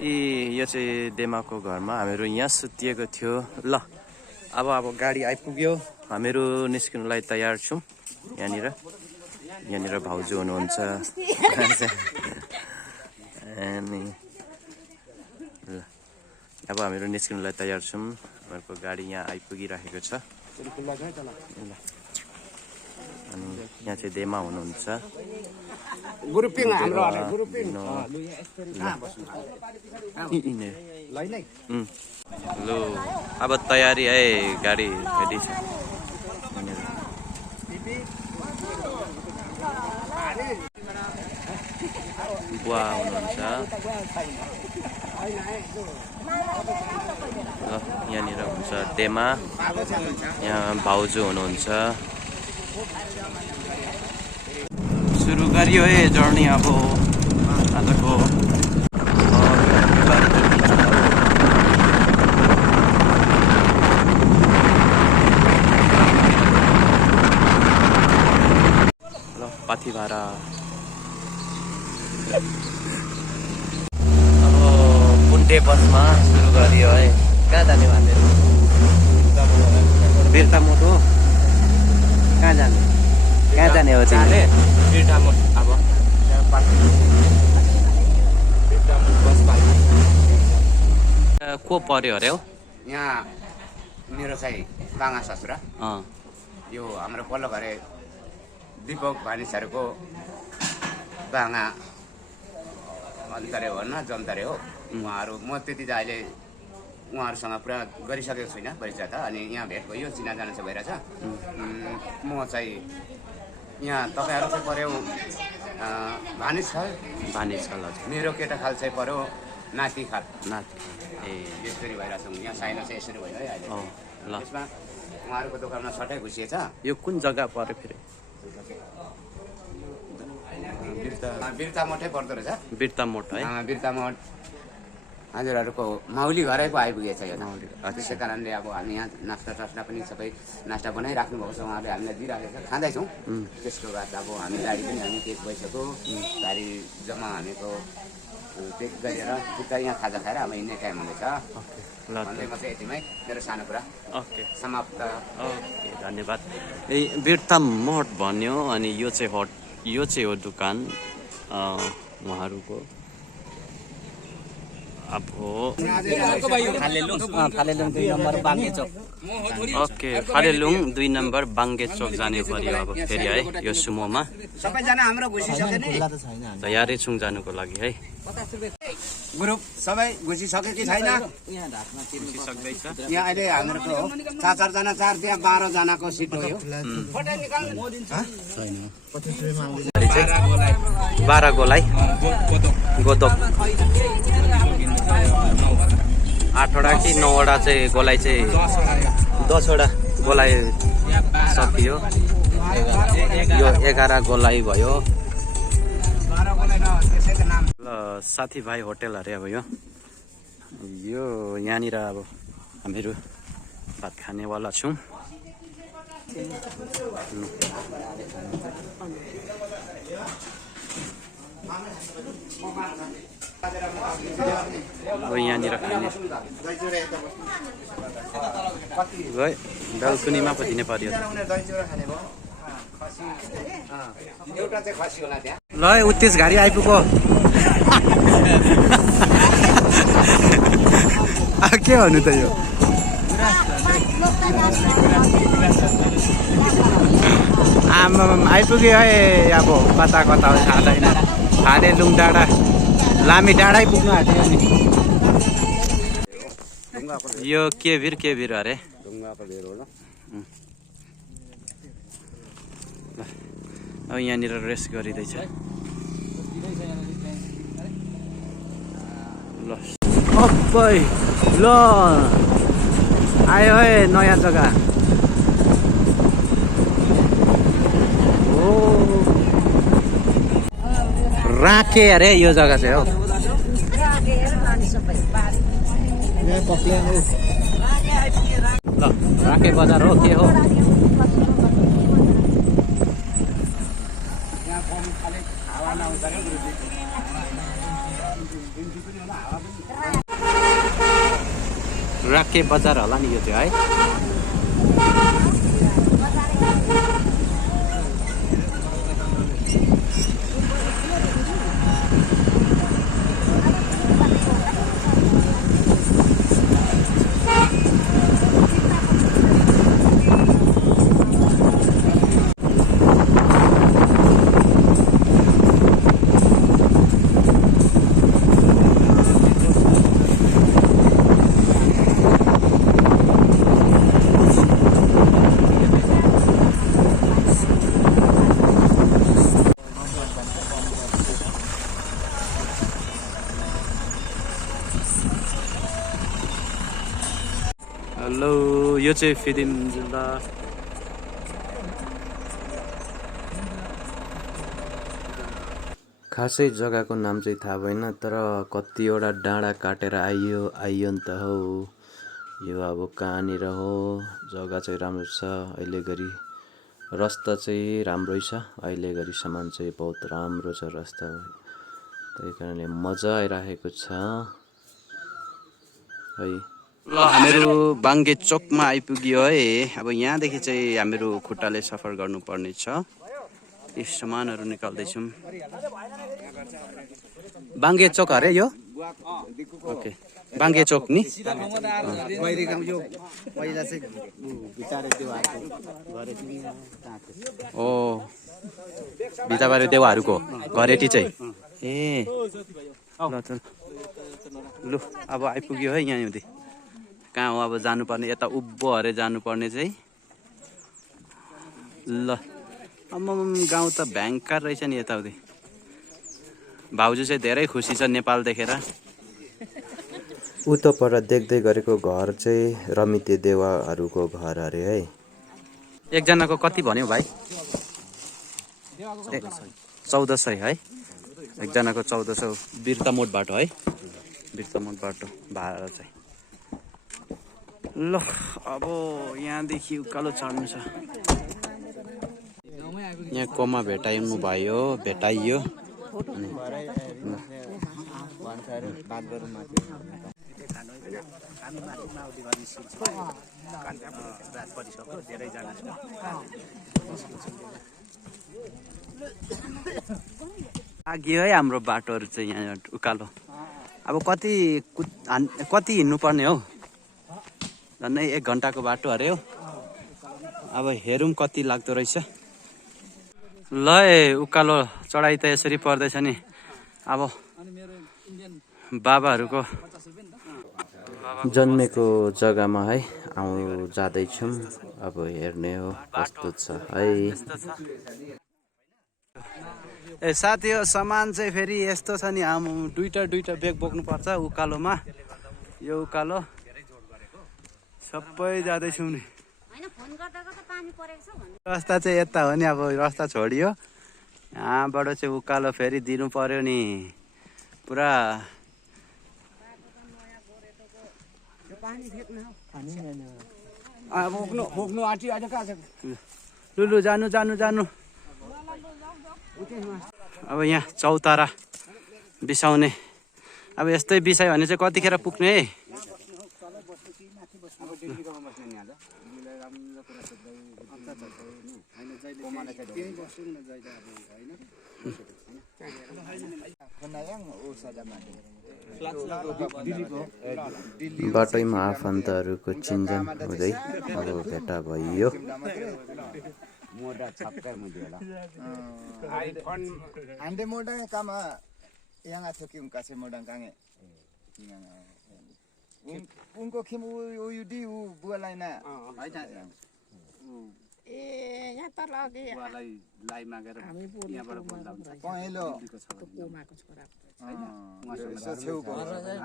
यो चाहिँ देमाको घरमा हामीहरू यहाँ सुतिएको थियो। ल अब गाडी आइपुग्यो, हामीहरू निस्किनुलाई तयार छौँ। यहाँनिर भाउजू हुनुहुन्छ अनि अब हामीहरू निस्किनुलाई तयार छौँ। हाम्रो गाडी यहाँ आइपुगिरहेको छ। अनि यहाँ चाहिँ देमा हुनुहुन्छ। लो अब तयारी है, गाडी रेडी छ। बुवा हुनुहुन्छ, यहाँनिर हुन्छ देमा, यहाँ भाउजू हुनुहुन्छ। सुरु गरियो है जर्नी अब आजको। ल पाथिभारा अब कुन्टे बसमा सुरु गरियो है। कहाँ जाने भन्दै? बिर्तामोटो कहाँ जाने? कहाँ जाने हो तिमीले? बिर्तामोट अब को पर्यो अरे हो यहाँ? मेरो चाहिँ बाङ्गा ससुरा। यो हाम्रो पल्लो घरे दिपक भानिसहरूको बाङ्गा अन्तरे हो न जन्तरे हो उहाँहरू। म त्यति त अहिले उहाँहरूसँग पुरा गरिसकेको छुइनँ परिचय त। अनि यहाँ भेट भयो, चिनाजाना चाहिँ भइरहेछ। म चाहिँ यहाँ तपाईँहरू चाहिँ पऱ्यो भानिस खाल। मेरो केटा खाल चाहिँ पऱ्यो नाति खाल। ए यसरी भइरहेछौँ। यहाँ साइनो चाहिँ यसरी भयो है अहिले। ल यसमा उहाँहरूको दोकानमा सटै घुसिएछ। यो कुन जग्गा पर्यो फेरि? बिर्तामोटै पर्दो रहेछ। बिर्तामोट है। बिर्तामोट हजुरहरूको माउली घरै पो आइपुगेछ यो माउली। त्यसै कारणले अब हामी यहाँ नास्ता पनि सबै नास्ता बनाइराख्नु भएको छ, उहाँले हामीलाई दिइराखेको छ, खाँदैछौँ। त्यसको बाद अब हामी गाडी पनि हामी पेक भइसक्यो। गाडी जम्मा हामीको पेक गरेर चित्त यहाँ खाजा खाएर अब हिँड्ने टाइम हुँदैछ। भन्दै म चाहिँ यतिमै मेरो सानो कुरा समाप्त। ओके धन्यवाद। ए बिर्तामोट भन्यो। अनि यो चाहिँ हो दुकान उहाँहरूको। अब ओके फालेलुङ 2 नम्बर बाङ्गे चोक जाने पर्यो अब फेरि है यो सुमोमा। सबैजना हाम्रो घुसिसके नि? तयारी छौँ जानुको लागि है। ग्रुप सबै घुसिसके कि छैन? यहाँ अहिले हामीहरूको 4-4 जना 4 त्यहाँ 12 जनाको सिट हो यो। 12 गोलाई गोदोक 8वटा कि 9वटा चाहिँ गोलाई चाहिँ 10वटा गोलाई सकियो। यो 11 गोलाई भयो। ल साथीभाइ होटेल अरे अब यो यहाँनिर अब हामीहरू भात खानेवाला छौँ। यहाँनिर खाने गए बाल्कुनीमा पो दिने पर्यो। ल उत्तेज घारी आइपुग्यो। के भन्नु त यो? आमा आइपुग्यो है। अब कता कता थाहा छैन। फालेलुङ डाँडा लामी डाँडै पुग्नु आँट्यो नि। यो के भिर अरे? ढुङ्गाको भिर हो। अब यहाँनिर रेस्ट गरिँदैछ। ल अबै ल आयो है नयाँ जग्गा। राके अरे यो जग्गा चाहिँ हो। ल राके बजार हो के हो? हावा नआउँछ राखे बजार होला नि यो चाहिँ है। हेलो, यो चाहिँ फिदिम जिल्ला। खासै जग्गाको नाम चाहिँ थाहा भएन, तर कतिवटा डाँडा काटेर आइयो नि त हो। यो अब कहाँनिर हो, जग्गा चाहिँ राम्रो छ। अहिले घरि रास्ता चाहिँ राम्रै छ, अहिले घरिसम्म चाहिँ बहुत राम्रो छ रास्ता, त्यही कारणले मजा आइरहेको छ है। ल हामीहरू बाङ्गे चोकमा आइपुग्यो है। अब यहाँदेखि चाहिँ हामीहरू खुट्टाले सफर गर्नुपर्ने छ। यी सामानहरू निकाल्दैछौँ। बाङ्गे चोक अरे यो? ओके, बाङ्गे चोक नि। ओ, भिताबारी देवाहरूको घरेटी चाहिँ। ए लु अब आइपुग्यो है यहाँ। कहाँ हो अब जानुपर्ने? यता उभो हरे जानुपर्ने चाहिँ। ल आम्माम, गाउँ त भयङ्कर रहेछ नि यताउति। भाउजू चाहिँ धेरै खुसी छ नेपाल देखेर। उता पर देख्दै गरेको घर चाहिँ रमिते देवाहरूको घर अरे है। एकजनाको कति भन्यो भाइ? 1400 है। एकजनाको 1400 बिर्तामोड बाटो है। बिर्तामोड बाटो भाडा चाहिँ। ल अब यहाँदेखि उकालो चढ्नु छ। यहाँ कोमा भेटाइयो। अनि आगियो है हाम्रो बाटोहरू चाहिँ यहाँ उकालो। अब कति हिँड्नु पर्ने हो? झन्डै 1 घन्टाको बाटो अरे हो। अब हेरौँ कति लाग्दो रहेछ। ल उकालो चढाइ त यसरी पर्दैछ नि। अब बाबाहरूको जन्मेको जग्गामा है जाँदैछौँ। अब हेर्ने हो कस्तो छ है। ए साथी हो, सामान चाहिँ फेरि यस्तो छ नि। दुईटा ब्याग बोक्नुपर्छ उकालोमा। यो उकालो सबै जाँदैछौँ नि। रास्ता चाहिँ यता हो नि। अब रास्ता छोडियो, यहाँबाट चाहिँ उकालो फेरि दिनु पर्यो नि पुरा। लुलु जानु। अब यहाँ चौतारा बिसाउने। अब यस्तै बिसायो भने चाहिँ कतिखेर पुग्ने है? बाटैमा आफन्तहरूको चिन्जन हुँदै अब भेटा भइयो। उनको खेम उयुडी उ बुवालाई ना ए यहाँ त लगे लाई मागेर यहाँबाट बोल्दा हुन्छ। पहेलो कोमाको छोरा हैन यसो छेउको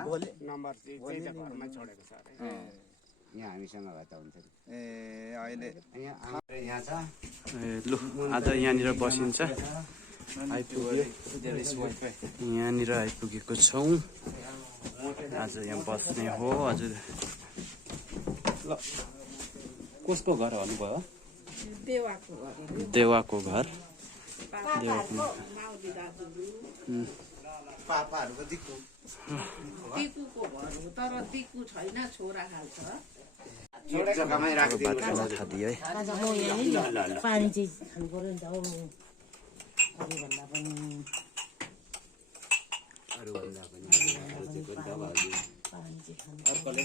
भोलि नम्बर चाहिँ घरमा छोडेको छ यहाँ हामीसँग भए त हुन्छ। ए अहिले यहाँ छ। लु आज यहाँनिर बसिन्छ। यहाँनिर आइपुगेको छौँ। आज यहाँ बस्ने हो। हजुर ल कसको घर भन्नुभयो? देवाको घर। पापाहरूको दिक्कु दिकुको भयो तर दिकु छैन छोरा खाल्छ एक जग्गामै राखिदिनु बाटोमा खादियो है पानी चाहिँ खानु पर्यो नि त हौ अरूभन्दा पनि पानी चाहिँ खानु